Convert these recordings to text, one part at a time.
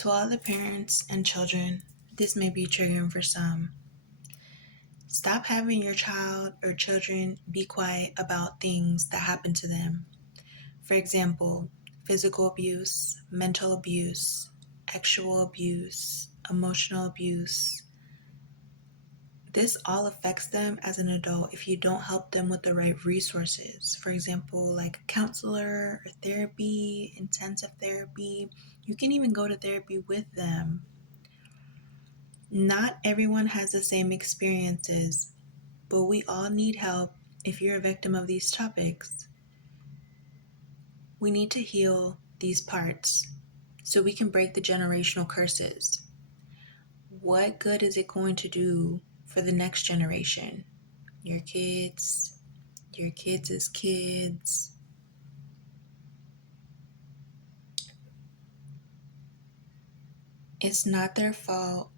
To all the parents and children, this may be triggering for some. Stop having your child or children be quiet about things that happen to them. For example, physical abuse, mental abuse, sexual abuse, emotional abuse. This all affects them as an adult if you don't help them with the right resources. For example, like a counselor or therapy, intensive therapy. You can even go to therapy with them. Not everyone has the same experiences, but we all need help if you're a victim of these topics. We need to heal these parts so we can break the generational curses. What good is it going to do for the next generation? Your kids' kids. It's not their fault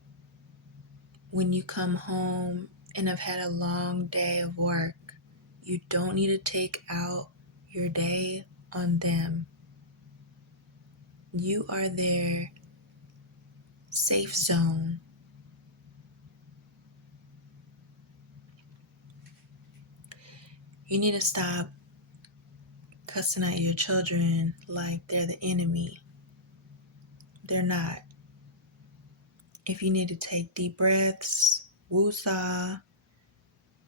when you come home and have had a long day of work. You don't need to take out your day on them. You are their safe zone. You need to stop cussing at your children like they're the enemy. They're not. If you need to take deep breaths, woosah,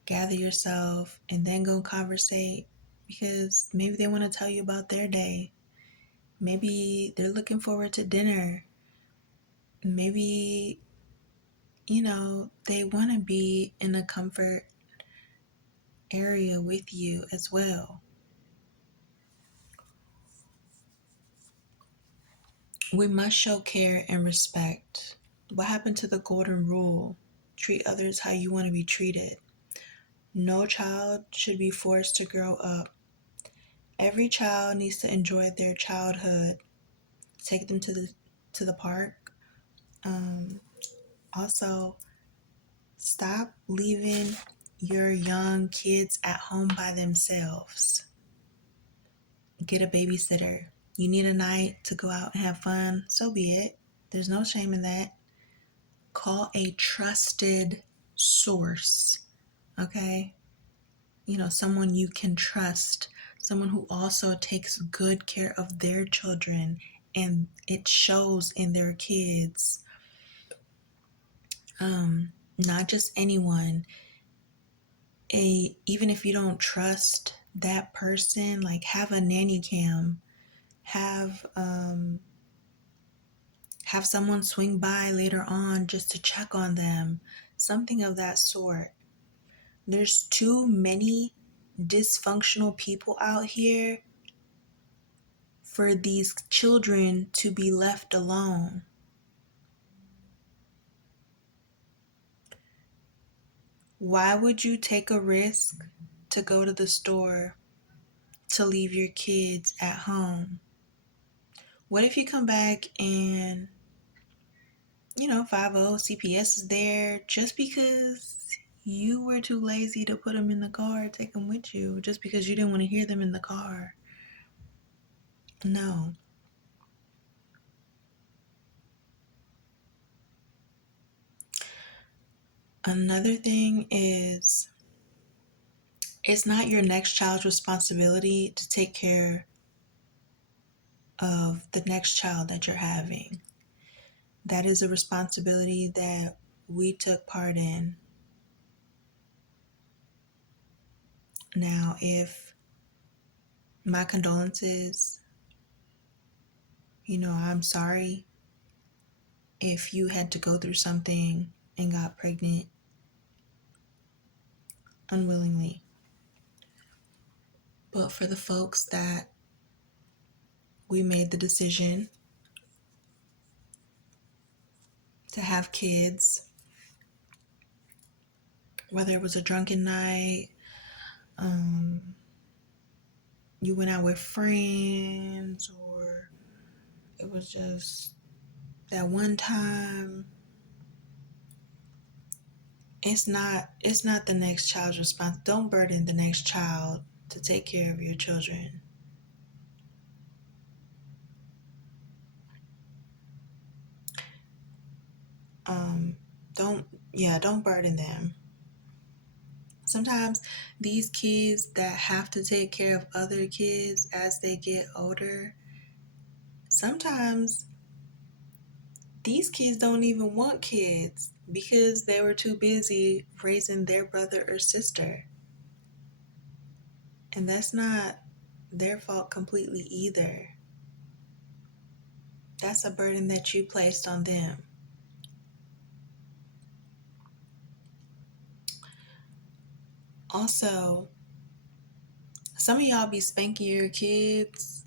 gather yourself, and then go conversate, because maybe they want to tell you about their day. Maybe they're looking forward to dinner. Maybe, they want to be in a comfort area with you as well. We must show care and respect. What happened to the golden rule? Treat others how you want to be treated. No child should be forced to grow up. Every child needs to enjoy their childhood. Take them to the park. Also, stop leaving your young kids at home by themselves. Get a babysitter. You need a night to go out and have fun, so be it. There's no shame in that. Call a trusted source, okay? Someone you can trust, someone who also takes good care of their children, and it shows in their kids. Not just anyone. Even if you don't trust that person, like, have a nanny cam, have someone swing by later on just to check on them, something of that sort. There's too many dysfunctional people out here for these children to be left alone. Why would you take a risk to go to the store to leave your kids at home? What if you come back and 50 CPS is there just because you were too lazy to put them in the car, take them with you, just because you didn't want to hear them in the car? No. Another thing is, it's not your next child's responsibility to take care of the next child that you're having. That is a responsibility that we took part in. Now, if my condolences, I'm sorry if you had to go through something and got pregnant unwillingly. But for the folks that we made the decision to have kids, whether it was a drunken night, you went out with friends, or it was just that one time, it's not the next child's response. Don't burden the next child to take care of your children. Um, don't burden them. Sometimes these kids that have to take care of other kids as they get older, sometimes these kids don't even want kids because they were too busy raising their brother or sister. And that's not their fault completely either. That's a burden that you placed on them. Also, some of y'all be spanking your kids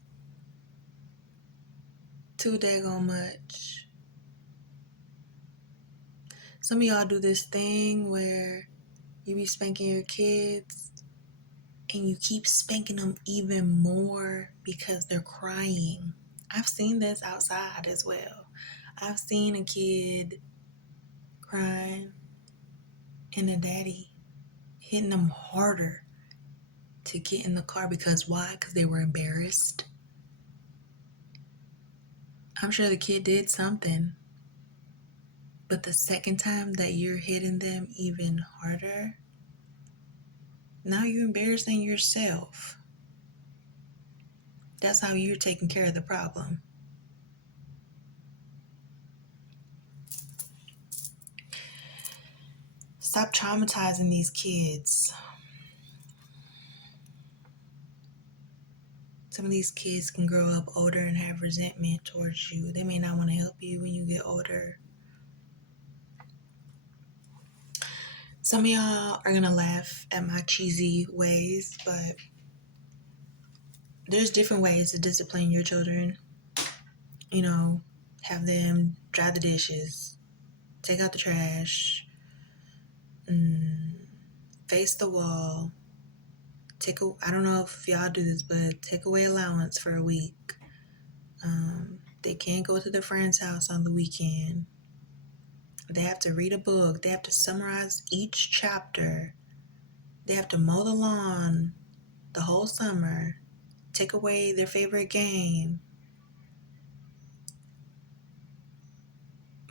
too daggone much. Some of y'all do this thing where you be spanking your kids and you keep spanking them even more because they're crying. I've seen this outside as well. I've seen a kid crying and a daddy hitting them harder to get in the car because why? Because they were embarrassed. I'm sure the kid did something, but the second time that you're hitting them even harder, now you're embarrassing yourself. That's how you're taking care of the problem. Stop traumatizing these kids. Some of these kids can grow up older and have resentment towards you. They may not want to help you when you get older. Some of y'all are going to laugh at my cheesy ways, but there's different ways to discipline your children. You know, have them dry the dishes, take out the trash, face the wall, I don't know if y'all do this, but take away allowance for a week. They can't go to their friend's house on the weekend. They have to read a book. They have to summarize each chapter. They have to mow the lawn the whole summer. Take away their favorite game.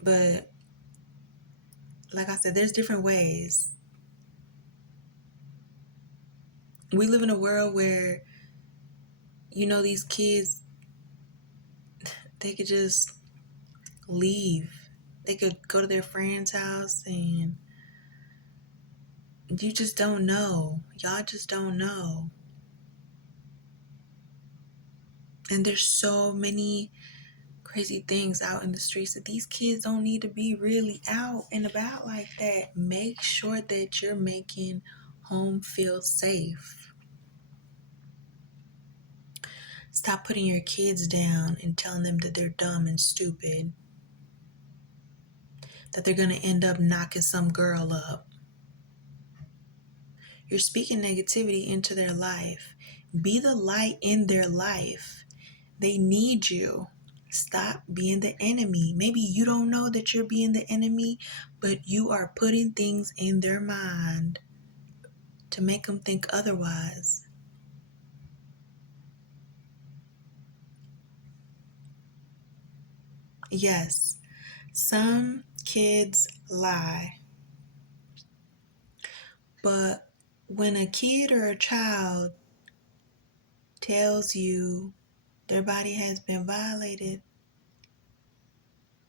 But like I said, there's different ways. We live in a world where, these kids, they could just leave. They could go to their friend's house and you just don't know. Y'all just don't know. And there's so many crazy things out in the streets that these kids don't need to be really out and about like that. Make sure that you're making home feel safe. Stop putting your kids down and telling them that they're dumb and stupid, that they're going to end up knocking some girl up. You're speaking negativity into their life. Be the light in their life. They need you. Stop being the enemy. Maybe you don't know that you're being the enemy, but you are putting things in their mind to make them think otherwise. Yes, some kids lie, but when a kid or a child tells you their body has been violated,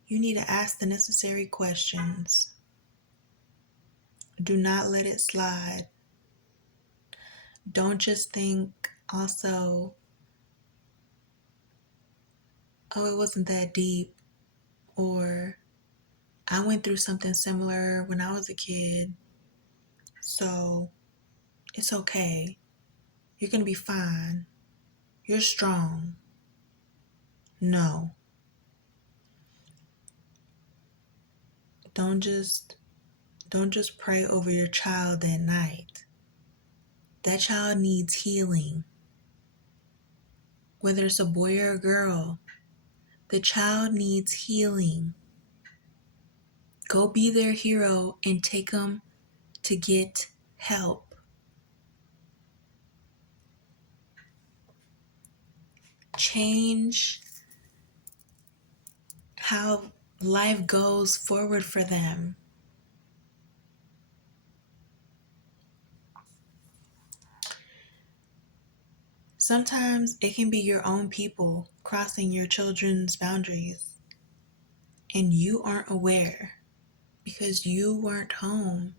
you need to ask the necessary questions. Do not let it slide. Don't just think also, oh, it wasn't that deep, or I went through something similar when I was a kid, so it's okay. You're going to be fine. You're strong. No. Don't just pray over your child at night. That child needs healing. Whether it's a boy or a girl, the child needs healing. Go be their hero and take them to get help. Change how life goes forward for them. Sometimes it can be your own people crossing your children's boundaries, and you aren't aware because you weren't home,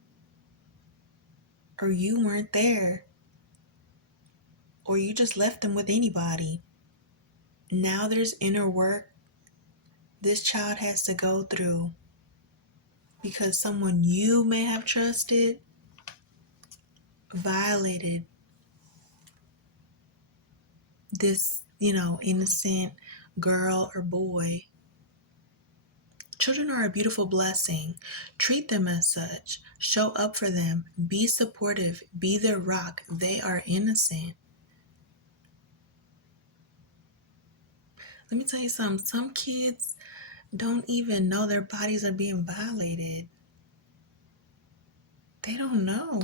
or you weren't there, or you just left them with anybody. Now there's inner work this child has to go through because someone you may have trusted violated this, innocent girl or boy. Children are a beautiful blessing. Treat them as such. Show up for them. Be supportive. Be their rock. They are innocent. Let me tell you something. Some kids don't even know their bodies are being violated. They don't know.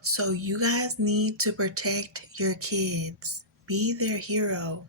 So you guys need to protect your kids. Be their hero.